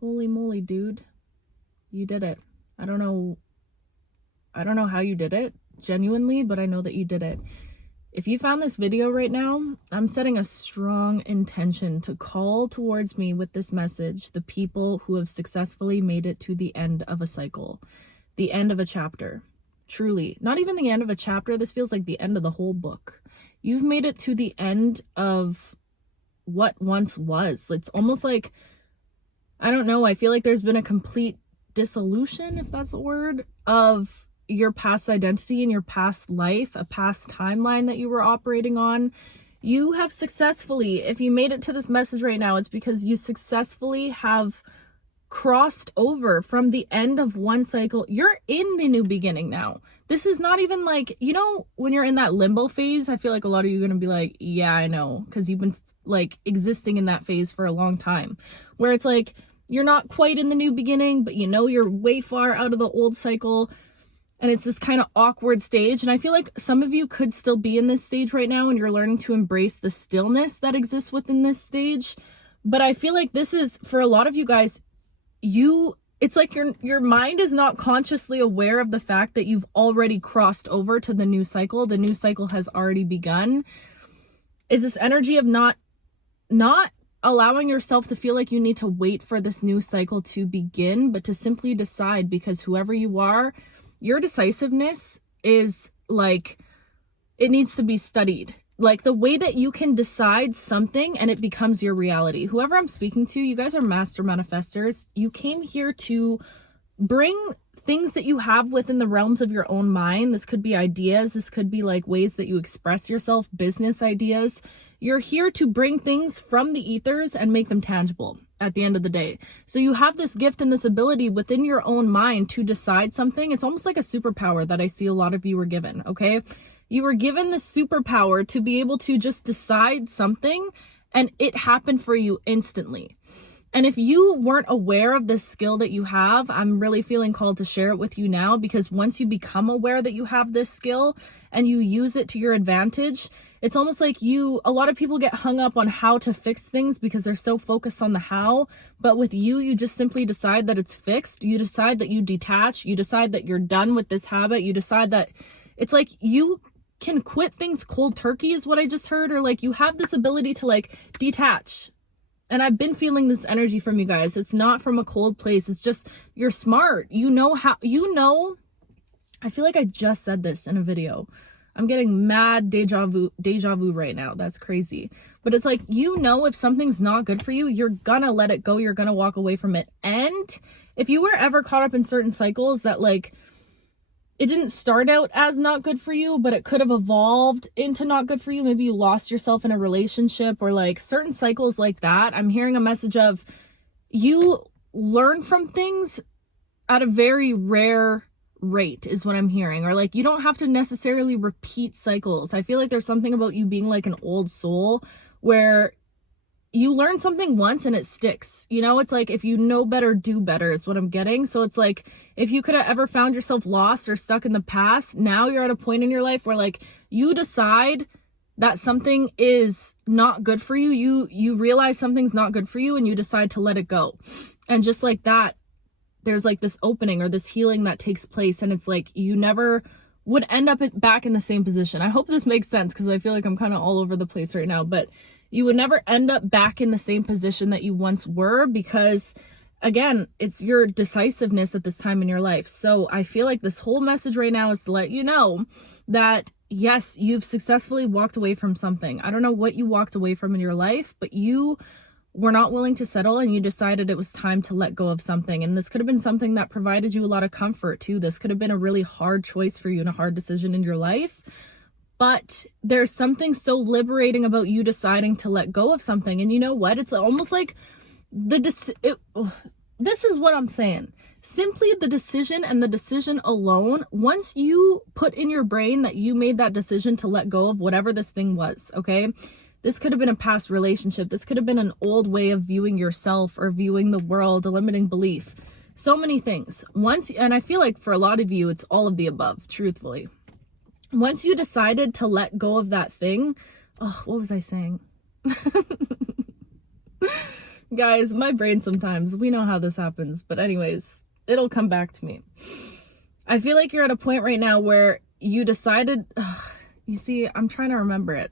Holy moly, dude. You did it. I don't know how you did it, genuinely, but I know that you did it. If you found this video right now, I'm setting a strong intention to call towards me with this message the people who have successfully made it to the end of a cycle, the end of a chapter. Truly, not even the end of a chapter. This feels like the end of the whole book. You've made it to the end of what once was. It's almost like, I don't know, I feel like there's been a complete dissolution, if that's a word, of your past identity and your past life, a past timeline that you were operating on. You have successfully, if you made it to this message right now, it's because you successfully have crossed over from the end of one cycle. You're in the new beginning now. This is not even like, you know, when you're in that limbo phase, I feel like a lot of you are going to be like, yeah, I know, because you've been like existing in that phase for a long time, where it's like, you're not quite in the new beginning, but you know, you're way far out of the old cycle. And it's this kind of awkward stage. And I feel like some of you could still be in this stage right now and you're learning to embrace the stillness that exists within this stage. But I feel like this is, for a lot of you guys, it's like your mind is not consciously aware of the fact that you've already crossed over to the new cycle. The new cycle has already begun. Is this energy of not allowing yourself to feel like you need to wait for this new cycle to begin, but to simply decide, because whoever you are, your decisiveness is like, it needs to be studied. Like the way that you can decide something and it becomes your reality. Whoever I'm speaking to, you guys are master manifestors. You came here to bring things that you have within the realms of your own mind. This could be ideas. This could be like ways that you express yourself, business ideas. You're here to bring things from the ethers and make them tangible at the end of the day. So you have this gift and this ability within your own mind to decide something. It's almost like a superpower that I see a lot of you were given, okay? You were given the superpower to be able to just decide something and it happened for you instantly. And if you weren't aware of this skill that you have, I'm really feeling called to share it with you now, because once you become aware that you have this skill and you use it to your advantage, it's almost like a lot of people get hung up on how to fix things because they're so focused on the how. But with you just simply decide that it's fixed. You decide that you detach. You decide that you're done with this habit. You decide that it's like you can quit things cold turkey is what I just heard, or like you have this ability to like detach. And I've been feeling this energy from you guys. It's not from a cold place. It's just, you're smart. You know how, I feel like I just said this in a video. I'm getting mad deja vu right now. That's crazy. But it's like, if something's not good for you, you're gonna let it go. You're gonna walk away from it. And if you were ever caught up in certain cycles that like, it didn't start out as not good for you, but it could have evolved into not good for you. Maybe you lost yourself in a relationship or like certain cycles like that. I'm hearing a message of you learn from things at a very rare rate is what I'm hearing. Or like you don't have to necessarily repeat cycles. I feel like there's something about you being like an old soul where you learn something once and it sticks. It's like if you know better, do better is what I'm getting. So it's like if you could have ever found yourself lost or stuck in the past, now you're at a point in your life where like you decide that something is not good for you. You realize something's not good for you and you decide to let it go. And just like that, there's like this opening or this healing that takes place. And it's like you never would end up back in the same position. I hope this makes sense because I feel like I'm kind of all over the place right now, but you would never end up back in the same position that you once were because, again, it's your decisiveness at this time in your life. So I feel like this whole message right now is to let you know that, yes, you've successfully walked away from something. I don't know what you walked away from in your life, but you were not willing to settle and you decided it was time to let go of something. And this could have been something that provided you a lot of comfort too. This could have been a really hard choice for you and a hard decision in your life. But there's something so liberating about you deciding to let go of something. And you know what? It's almost like this is what I'm saying. Simply the decision and the decision alone, once you put in your brain that you made that decision to let go of whatever this thing was, okay? This could have been a past relationship. This could have been an old way of viewing yourself or viewing the world, a limiting belief. So many things. And I feel like for a lot of you, it's all of the above, truthfully. Once you decided to let go of that thing, what was I saying? Guys, my brain sometimes, we know how this happens. But anyways, it'll come back to me. I feel like you're at a point right now where you decided, you see, I'm trying to remember it.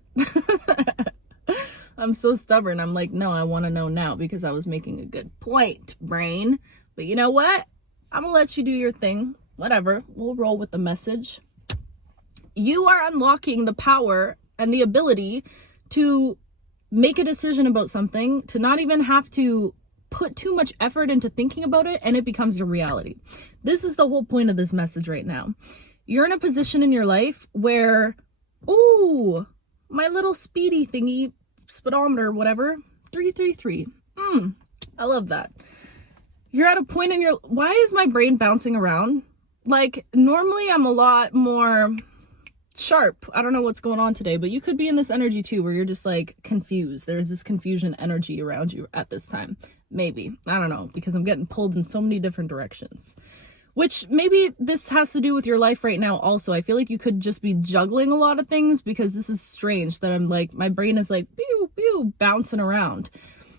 I'm so stubborn. I'm like, no, I want to know now because I was making a good point, brain. But you know what? I'm going to let you do your thing. Whatever. We'll roll with the message. You are unlocking the power and the ability to make a decision about something, to not even have to put too much effort into thinking about it, and it becomes your reality. This is the whole point of this message right now. You're in a position in your life where, ooh, my little speedy thingy, speedometer, whatever, 333. I love that. You're at a point in your, why is my brain bouncing around? Like, normally I'm a lot more sharp. I don't know what's going on today, but you could be in this energy too, where you're just like confused. There's this confusion energy around you at this time. Maybe. I don't know, because I'm getting pulled in so many different directions. Which maybe this has to do with your life right now also. I feel like you could just be juggling a lot of things, because this is strange that I'm like, my brain is like, pew, pew, bouncing around.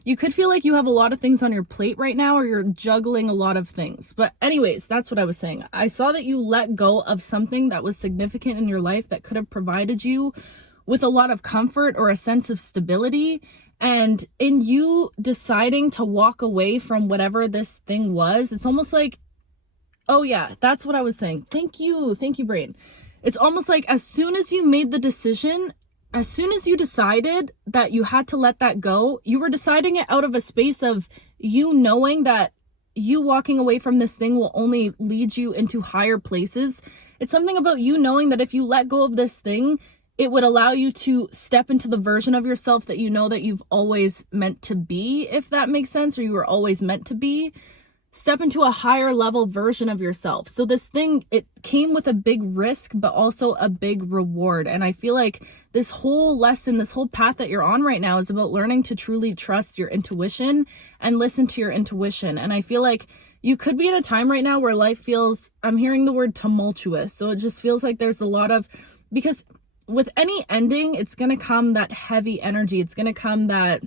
You could feel like you have a lot of things on your plate right now, or you're juggling a lot of things. But anyways, that's what I was saying. I saw that you let go of something that was significant in your life that could have provided you with a lot of comfort or a sense of stability. And in you deciding to walk away from whatever this thing was, it's almost like, oh yeah, that's what I was saying. Thank you, brain. It's almost like as soon as you made the decision, as soon as you decided that you had to let that go, you were deciding it out of a space of you knowing that you walking away from this thing will only lead you into higher places. It's something about you knowing that if you let go of this thing, it would allow you to step into the version of yourself that you know that you've always meant to be, if that makes sense, or you were always meant to be. Step into a higher level version of yourself. So this thing, it came with a big risk, but also a big reward. And I feel like this whole lesson, this whole path that you're on right now is about learning to truly trust your intuition and listen to your intuition. And I feel like you could be in a time right now where life feels, I'm hearing the word tumultuous. So it just feels like there's a lot of, because with any ending, it's going to come that heavy energy. It's going to come that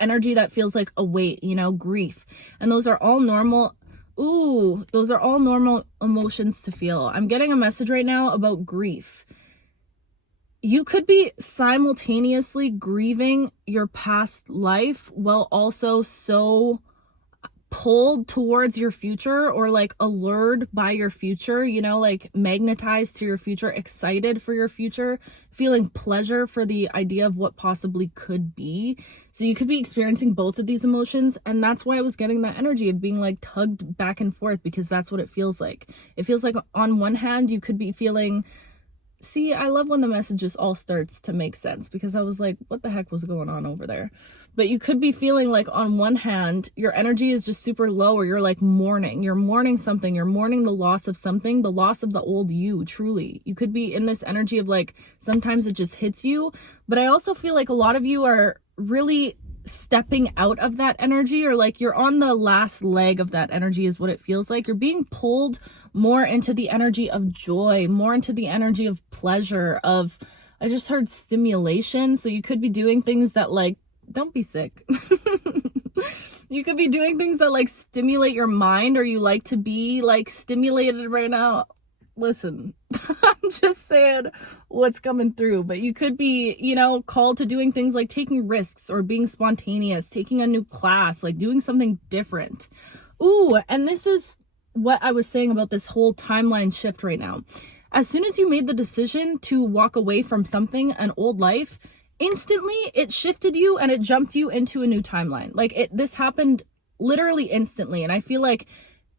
energy that feels like a weight, you know, grief. And those are all normal. Ooh, those are all normal emotions to feel. I'm getting a message right now about grief. You could be simultaneously grieving your past life while also so pulled towards your future, or like allured by your future, you know, like magnetized to your future, excited for your future, feeling pleasure for the idea of what possibly could be. So you could be experiencing both of these emotions. And that's why I was getting that energy of being like tugged back and forth, because that's what it feels like. It feels like on one hand, you could be feeling, see, I love when the messages all starts to make sense, because I was like, what the heck was going on over there? But you could be feeling like on one hand, your energy is just super low, or you're like mourning. You're mourning something. You're mourning the loss of something, the loss of the old you, truly. You could be in this energy of like, sometimes it just hits you. But I also feel like a lot of you are really stepping out of that energy, or like you're on the last leg of that energy is what it feels like. You're being pulled more into the energy of joy, more into the energy of pleasure, of, I just heard stimulation. So you could be doing things that like, don't be sick. You could be doing things that like stimulate your mind, or you like to be like stimulated right now. Listen, I'm just saying what's coming through, but you could be, you know, called to doing things like taking risks, or being spontaneous, taking a new class, like doing something different. Ooh, and this is what I was saying about this whole timeline shift right now. As soon as you made the decision to walk away from something, an old life, instantly it shifted you and it jumped you into a new timeline. Like this happened literally instantly. And I feel like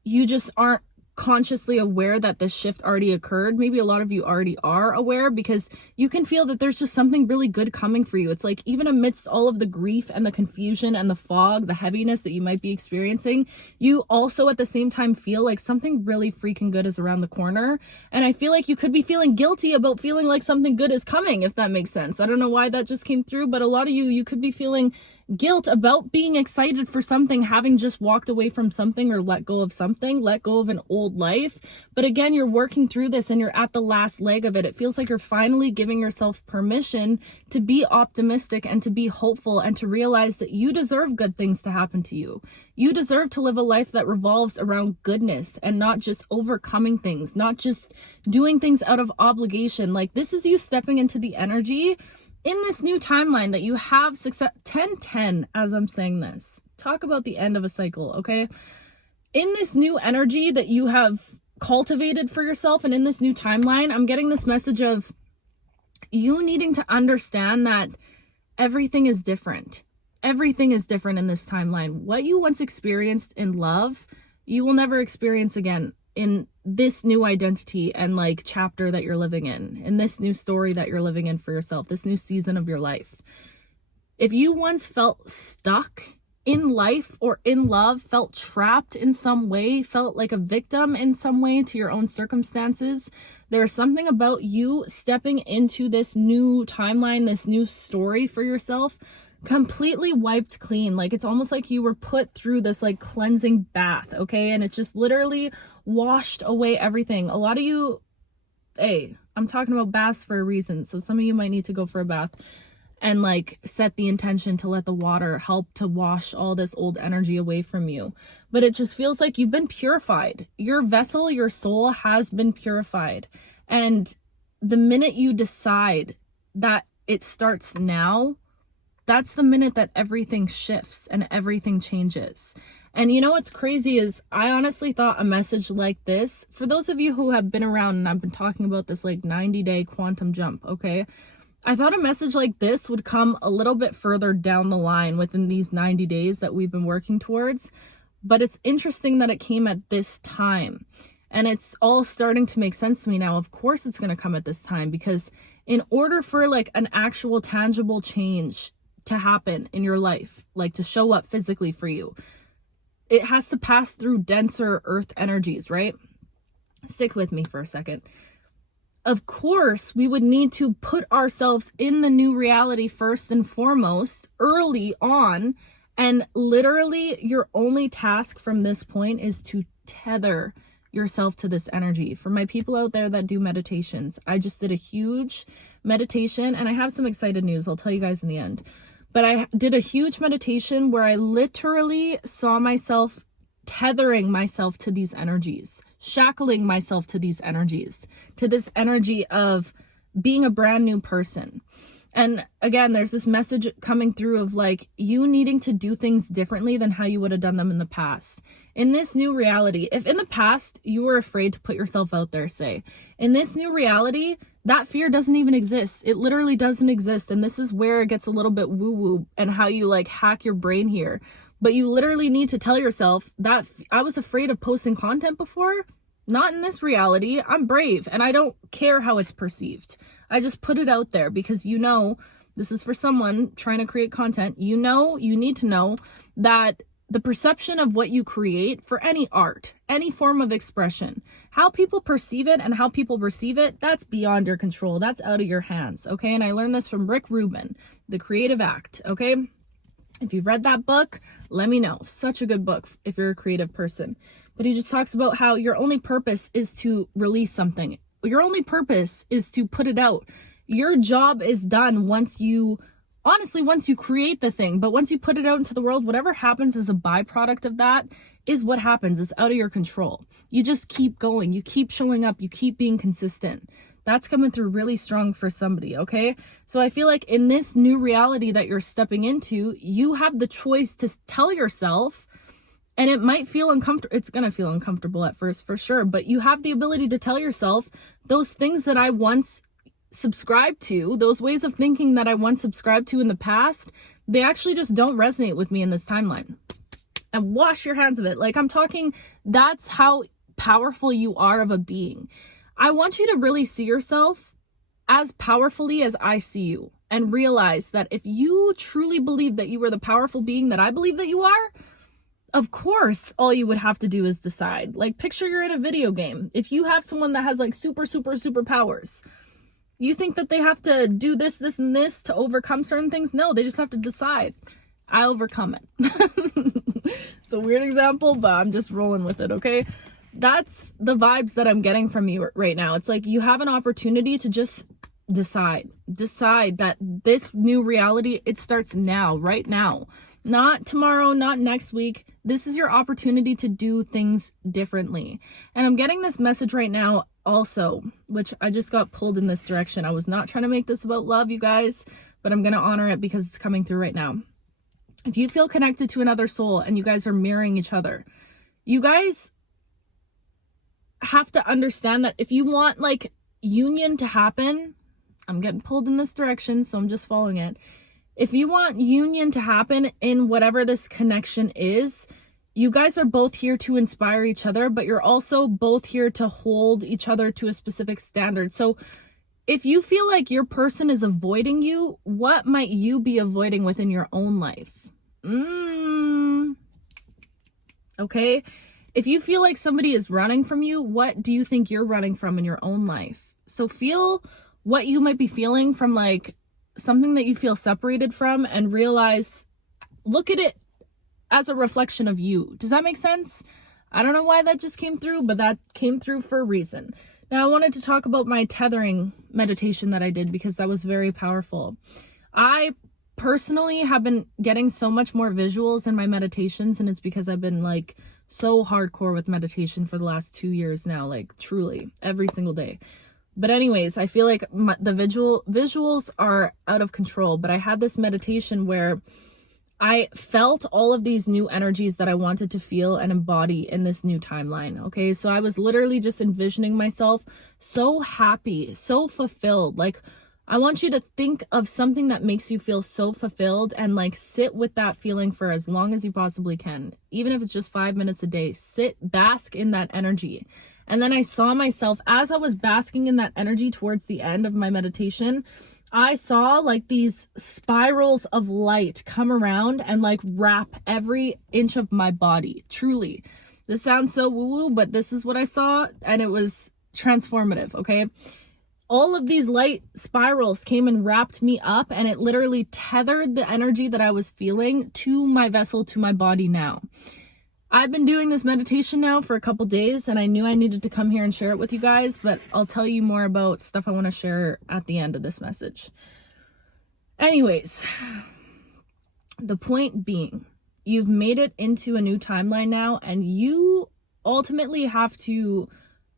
you just aren't consciously aware that this shift already occurred. Maybe a lot of you already are aware, because you can feel that there's just something really good coming for you. It's like, even amidst all of the grief and the confusion and the fog, the heaviness that you might be experiencing, you also at the same time feel like something really freaking good is around the corner. And I feel like you could be feeling guilty about feeling like something good is coming, if that makes sense. I don't know why that just came through, but a lot of you could be feeling guilt about being excited for something, having just walked away from something or let go of something, let go of an old life. But again, you're working through this and you're at the last leg of it. It feels like you're finally giving yourself permission to be optimistic and to be hopeful and to realize that you deserve good things to happen to you. You deserve to live a life that revolves around goodness and not just overcoming things, not just doing things out of obligation. Like, this is you stepping into the energy in this new timeline that you have success. 10-10, as I'm saying this. Talk about the end of a cycle, okay? In this new energy that you have cultivated for yourself and in this new timeline, I'm getting this message of you needing to understand that everything is different. Everything is different in this timeline. What you once experienced in love, you will never experience again in this new identity and like chapter that you're living in this new story that you're living in for yourself, this new season of your life. If you once felt stuck in life or in love, felt trapped in some way, felt like a victim in some way to your own circumstances, there's something about you stepping into this new timeline, this new story for yourself, completely wiped clean. Like, it's almost like you were put through this like cleansing bath, okay? And it just literally washed away everything. A lot of you, hey, I'm talking about baths for a reason. So some of you might need to go for a bath and like set the intention to let the water help to wash all this old energy away from you. But it just feels like you've been purified. Your vessel, your soul has been purified. And the minute you decide that it starts now, that's the minute that everything shifts and everything changes. And you know what's crazy is I honestly thought a message like this, for those of you who have been around, and I've been talking about this like 90-day quantum jump, okay? I thought a message like this would come a little bit further down the line within these 90 days that we've been working towards. But it's interesting that it came at this time. And it's all starting to make sense to me now. Of course it's going to come at this time, because in order for like an actual tangible change to happen in your life, like to show up physically for you, it has to pass through denser earth energies, right? Stick with me for a second. Of course, we would need to put ourselves in the new reality first and foremost, early on. And literally, your only task from this point is to tether yourself to this energy. For my people out there that do meditations, I just did a huge meditation, and I have some excited news. I'll tell you guys in the end. But I did a huge meditation where I literally saw myself tethering myself to these energies, shackling myself to these energies, to this energy of being a brand new person. And again, there's this message coming through of like you needing to do things differently than how you would have done them in the past. In this new reality, if in the past you were afraid to put yourself out there, say, in this new reality, that fear doesn't even exist. It literally doesn't exist. And this is where it gets a little bit woo-woo and how you like hack your brain here. But you literally need to tell yourself that I was afraid of posting content before. Not in this reality. I'm brave and I don't care how it's perceived. I just put it out there because you know, this is for someone trying to create content. You know, you need to know that the perception of what you create for any art, any form of expression, how people perceive it and how people receive it, that's beyond your control. That's out of your hands, okay? And I learned this from Rick Rubin, The Creative Act, okay? If you've read that book, let me know. Such a good book if you're a creative person. But he just talks about how your only purpose is to release something. Your only purpose is to put it out. Your job is done once you create the thing. But once you put it out into the world, whatever happens as a byproduct of that is what happens. It's out of your control. You just keep going. You keep showing up. You keep being consistent. That's coming through really strong for somebody, okay? So I feel like in this new reality that you're stepping into, you have the choice to tell yourself, and it might feel uncomfortable. It's going to feel uncomfortable at first, for sure. But you have the ability to tell yourself those things that I once subscribed to, those ways of thinking that I once subscribed to in the past, they actually just don't resonate with me in this timeline. And wash your hands of it. Like I'm talking, that's how powerful you are of a being. I want you to really see yourself as powerfully as I see you and realize that if you truly believe that you are the powerful being that I believe that you are, of course, all you would have to do is decide. Like picture you're in a video game. If you have someone that has like super powers, you think that they have to do this, and this to overcome certain things? No, they just have to decide. I overcome it. It's a weird example, but I'm just rolling with it, okay? That's the vibes that I'm getting from you right now. It's like you have an opportunity to just decide that this new reality, it starts now, right now. Not tomorrow, not next week. This is your opportunity to do things differently. And I'm getting this message right now also, which I just got pulled in this direction. I was not trying to make this about love, you guys, but I'm going to honor it because it's coming through right now. If you feel connected to another soul and you guys are mirroring each other, you guys have to understand that if you want like union to happen, I'm getting pulled in this direction, so I'm just following it. If you want union to happen in whatever this connection is, you guys are both here to inspire each other, but you're also both here to hold each other to a specific standard. So if you feel like your person is avoiding you, what might you be avoiding within your own life? Okay. If you feel like somebody is running from you, what do you think you're running from in your own life? So feel what you might be feeling from like something that you feel separated from and realize, look at it as a reflection of you. Does that make sense? I don't know why that just came through, but that came through for a reason. Now I wanted to talk about my tethering meditation that I did because that was very powerful. I personally have been getting so much more visuals in my meditations, and it's because I've been like so hardcore with meditation for the last 2 years now, like truly every single day. But anyways, I feel like the visuals are out of control, but I had this meditation where I felt all of these new energies that I wanted to feel and embody in this new timeline. Okay, so I was literally just envisioning myself so happy, so fulfilled. Like, I want you to think of something that makes you feel so fulfilled and like sit with that feeling for as long as you possibly can. Even if it's just 5 minutes a day, bask in that energy. And then I saw myself as I was basking in that energy towards the end of my meditation, I saw like these spirals of light come around and like wrap every inch of my body. Truly. This sounds so woo-woo, but this is what I saw, and it was transformative, okay? All of these light spirals came and wrapped me up, and it literally tethered the energy that I was feeling to my vessel, to my body now. I've been doing this meditation now for a couple days, and I knew I needed to come here and share it with you guys, but I'll tell you more about stuff I want to share at the end of this message. Anyways, the point being, you've made it into a new timeline now, and you ultimately have to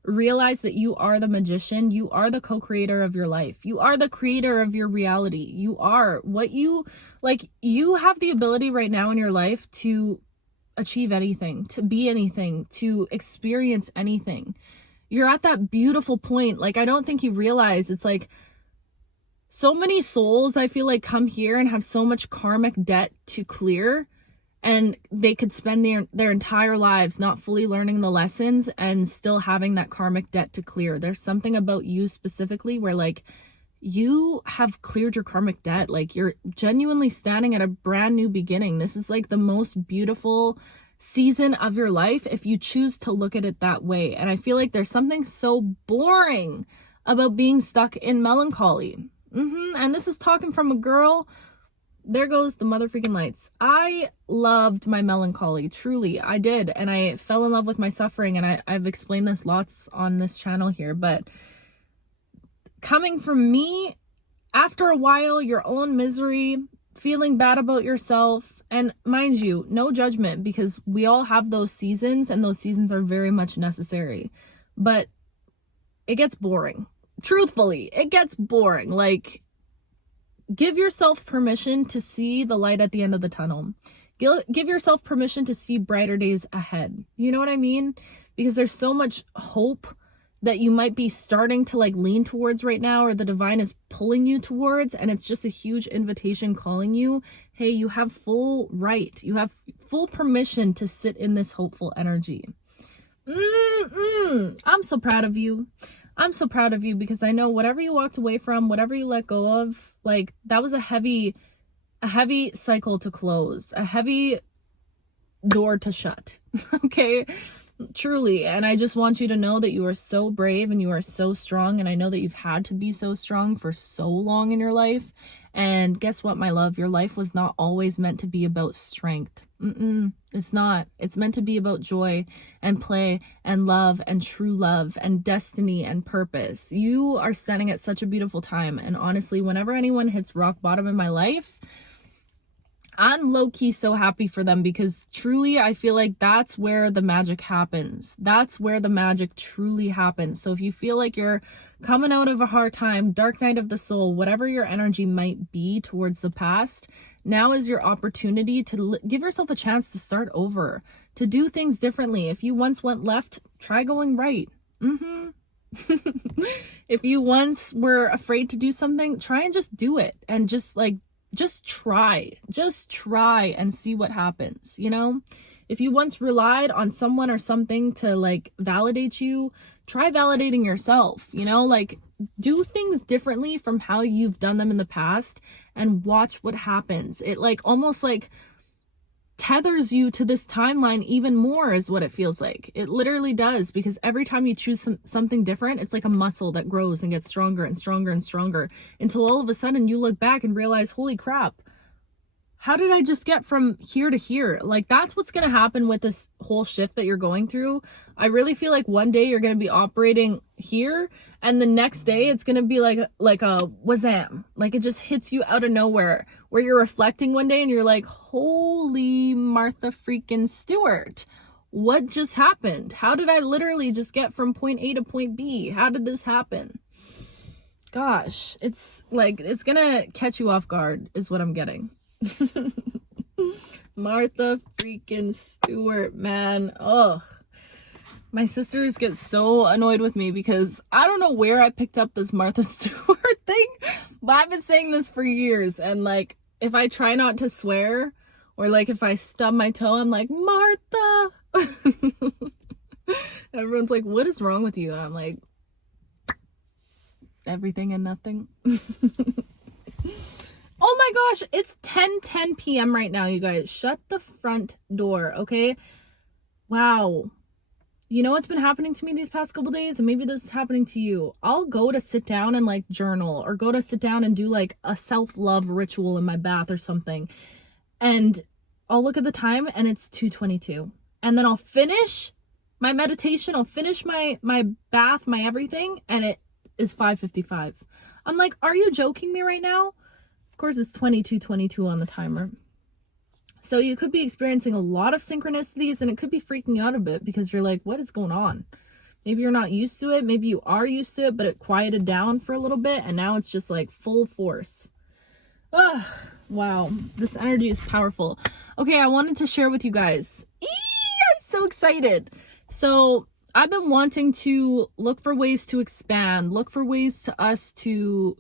realize that you are the magician. You are the co-creator of your life. You are the creator of your reality. You are what you like. You have the ability right now in your life to achieve anything, to be anything, to experience anything. You're at that beautiful point. Like, I don't think you realize, it's like so many souls, I feel like, come here and have so much karmic debt to clear, and they could spend their entire lives not fully learning the lessons and still having that karmic debt to clear. There's something about you specifically where like you have cleared your karmic debt. Like, you're genuinely standing at a brand new beginning. This is like the most beautiful season of your life if you choose to look at it that way. And I feel like there's something so boring about being stuck in melancholy. And this is talking from a girl. There goes the motherfucking lights. I loved my melancholy. Truly, I did. And I fell in love with my suffering. And I've explained this lots on this channel here. But coming from me, after a while, your own misery, feeling bad about yourself, and mind you, no judgment, because we all have those seasons, and those seasons are very much necessary. But it gets boring. Truthfully, it gets boring. Like, give yourself permission to see the light at the end of the tunnel. Give yourself permission to see brighter days ahead. You know what I mean? Because there's so much hope that you might be starting to like lean towards right now, or the divine is pulling you towards, and it's just a huge invitation calling you, hey, you have full right, you have full permission to sit in this hopeful energy. I'm so proud of you. I'm so proud of you, because I know whatever you walked away from, whatever you let go of, like, that was a heavy cycle to close, a heavy door to shut. Okay? Truly. And I just want you to know that you are so brave and you are so strong. And I know that you've had to be so strong for so long in your life. And guess what, my love? Your life was not always meant to be about strength. It's not. It's meant to be about joy and play and love and true love and destiny and purpose. You are standing at such a beautiful time. And honestly, whenever anyone hits rock bottom in my life, I'm low-key so happy for them, because truly I feel like that's where the magic happens. That's where the magic truly happens. So if you feel like you're coming out of a hard time, dark night of the soul, whatever your energy might be towards the past, now is your opportunity to give yourself a chance to start over, to do things differently. If you once went left, try going right. If you once were afraid to do something, try and just do it, and just try and see what happens. You know, if you once relied on someone or something to like validate you, try validating yourself. You know, like, do things differently from how you've done them in the past and watch what happens. It like almost like tethers you to this timeline even more, is what it feels like. It literally does, because every time you choose something different, it's like a muscle that grows and gets stronger and stronger and stronger, until all of a sudden you look back and realize, holy crap, how did I just get from here to here? Like, that's what's going to happen with this whole shift that you're going through. I really feel like one day you're going to be operating here, and the next day it's going to be like a wazam. Like, it just hits you out of nowhere, where you're reflecting one day and you're like, holy Martha freaking Stewart, what just happened? How did I literally just get from point A to point B? How did this happen? Gosh, it's like, it's going to catch you off guard is what I'm getting. Martha freaking Stewart, man. Oh, my sisters get so annoyed with me because I don't know where I picked up this Martha Stewart thing, but I've been saying this for years. And like, if I try not to swear, or like if I stub my toe, I'm like, Martha. Everyone's like, what is wrong with you? And I'm like, everything and nothing. Oh my gosh, it's 10:10 p.m. right now, you guys. Shut the front door, okay? Wow. You know what's been happening to me these past couple days? And maybe this is happening to you. I'll go to sit down and like journal, or go to sit down and do like a self-love ritual in my bath or something. And I'll look at the time and it's 2:22. And then I'll finish my meditation, I'll finish my bath, my everything, and it is 5:55. I'm like, are you joking me right now? Of course, it's 22:22 on the timer. So you could be experiencing a lot of synchronicities, and it could be freaking you out a bit, because you're like, what is going on? Maybe you're not used to it. Maybe you are used to it, but it quieted down for a little bit, and now it's just like full force. Ah, wow. This energy is powerful. Okay, I wanted to share with you guys. I'm so excited. So I've been wanting to look for ways to expand, look for ways to us to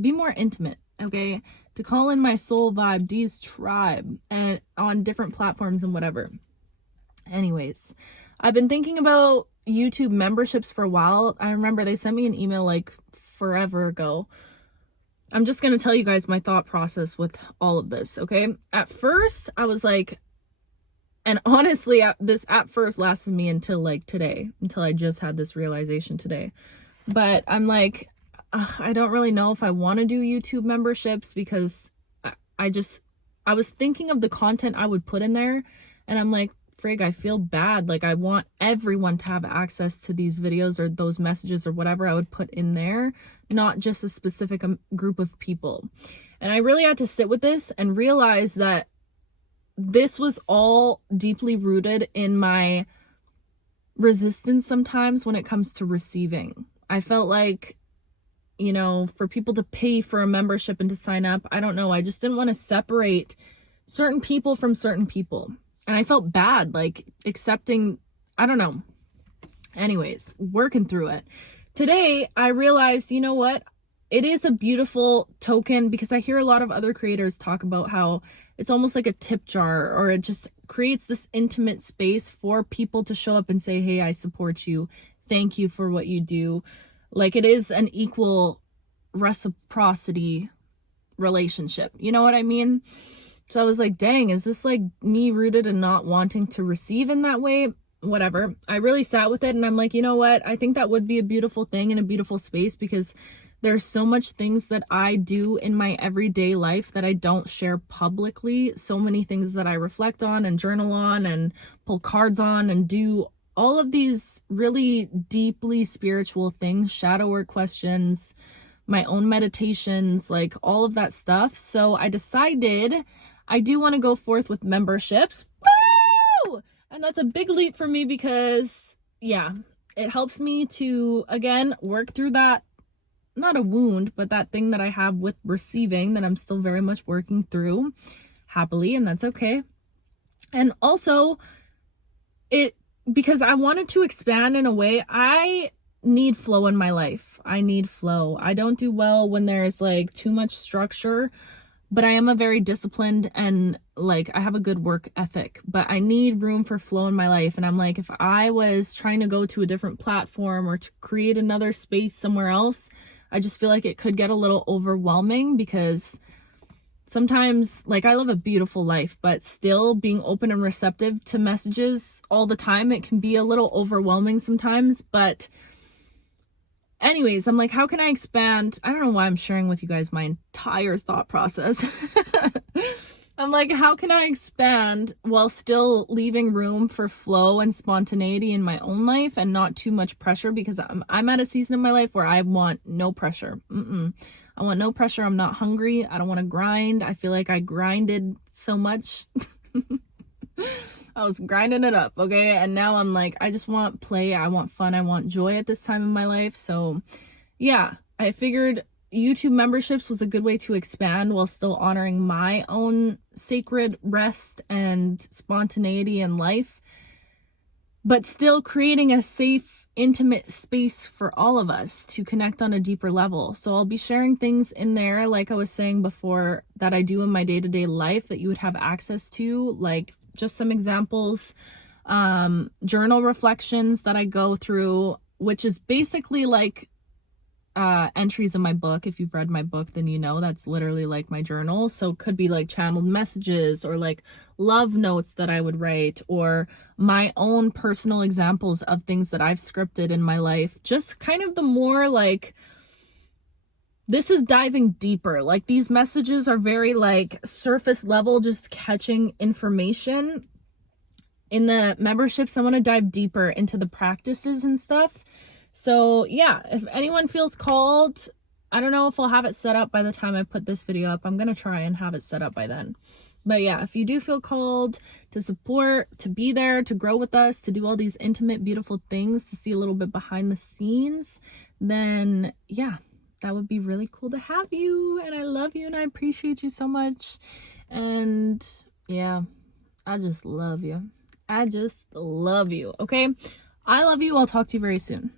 be more intimate. Okay, to call in my soul vibe, Dee's tribe, and on different platforms and whatever. Anyways, I've been thinking about YouTube memberships for a while. I remember they sent me an email like forever ago. I'm just going to tell you guys my thought process with all of this, okay? At first, I was like, and honestly, this at first lasted me until like today, until I just had this realization today. But I'm like, I don't really know if I want to do YouTube memberships, because I was thinking of the content I would put in there, and I'm like, frig, I feel bad. Like, I want everyone to have access to these videos or those messages or whatever I would put in there, not just a specific group of people. And I really had to sit with this and realize that this was all deeply rooted in my resistance sometimes when it comes to receiving. I felt like, you know, for people to pay for a membership and to sign up, I don't know, I just didn't want to separate certain people from certain people. And I felt bad, like, accepting, I don't know. Anyways, working through it. Today, I realized, you know what? It is a beautiful token, because I hear a lot of other creators talk about how it's almost like a tip jar, or it just creates this intimate space for people to show up and say, hey, I support you. Thank you for what you do. Like, it is an equal reciprocity relationship. You know what I mean? So I was like, dang, is this like me rooted in not wanting to receive in that way? Whatever. I really sat with it and I'm like, you know what? I think that would be a beautiful thing in a beautiful space, because there's so much things that I do in my everyday life that I don't share publicly. So many things that I reflect on and journal on and pull cards on and do all of these really deeply spiritual things, shadow work questions, my own meditations, like all of that stuff. So I decided I do want to go forth with memberships. Woo! And that's a big leap for me because, yeah, it helps me to, again, work through that, not a wound, but that thing that I have with receiving that I'm still very much working through happily, and that's okay. And also, because I wanted to expand in a way, I need flow in my life. I need flow. I don't do well when there's like too much structure, but I am a very disciplined and like I have a good work ethic, but I need room for flow in my life. And I'm like, if I was trying to go to a different platform or to create another space somewhere else, I just feel like it could get a little overwhelming, because sometimes, like, I live a beautiful life, but still being open and receptive to messages all the time, it can be a little overwhelming sometimes. But anyways, I'm like, how can I expand? I don't know why I'm sharing with you guys my entire thought process. I'm like, how can I expand while still leaving room for flow and spontaneity in my own life and not too much pressure? Because I'm at a season in my life where I want no pressure. I want no pressure. I'm not hungry. I don't want to grind. I feel like I grinded so much. I was grinding it up, okay? And now I'm like, I just want play. I want fun. I want joy at this time in my life. So yeah, I figured YouTube memberships was a good way to expand while still honoring my own sacred rest and spontaneity in life, but still creating a safe, intimate space for all of us to connect on a deeper level. So I'll be sharing things in there, like I was saying before, that I do in my day-to-day life that you would have access to, like just some examples, journal reflections that I go through, which is basically like entries in my book. If you've read my book, then you know that's literally like my journal. So it could be like channeled messages or like love notes that I would write, or my own personal examples of things that I've scripted in my life. Just kind of the more like, this is diving deeper. Like these messages are very like surface level, just catching information. In the memberships, I want to dive deeper into the practices and stuff. So yeah, if anyone feels called, I don't know if I'll have it set up by the time I put this video up. I'm going to try and have it set up by then. But yeah, if you do feel called to support, to be there, to grow with us, to do all these intimate, beautiful things, to see a little bit behind the scenes, then yeah, that would be really cool to have you. And I love you and I appreciate you so much. And yeah, I just love you. I just love you. Okay. I love you. I'll talk to you very soon.